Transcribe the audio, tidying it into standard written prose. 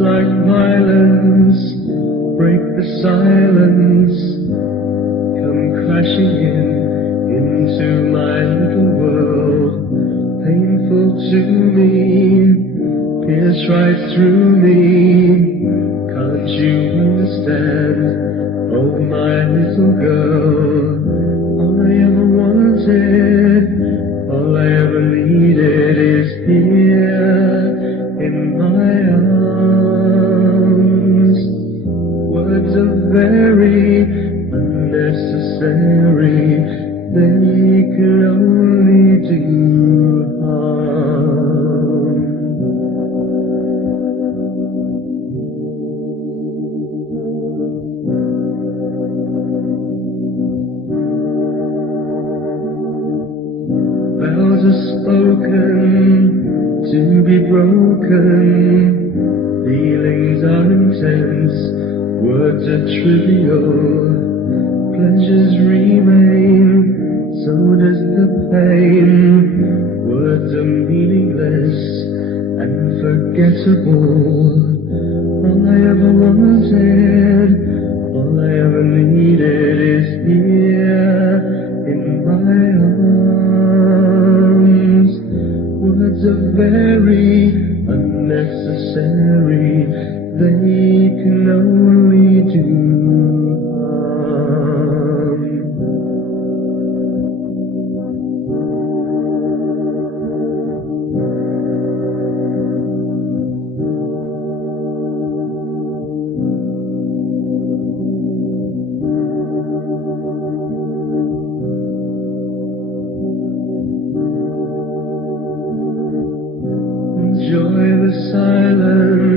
like violence break the silence, come crashing into my little world, painful to me, pierce right through me. Can't you understand? Oh, my little girl, all I ever wanted, all I ever needed is here in my arms. Words are very unnecessary, they can only do harm. Vows are spoken to be broken, feelings are intense, words are trivial, pleasures remain, so does the pain. Words are meaningless and forgettable. All I ever wanted, all I ever needed is here in my arms. Words are very unnecessary, they can only do harm. Enjoy the silence.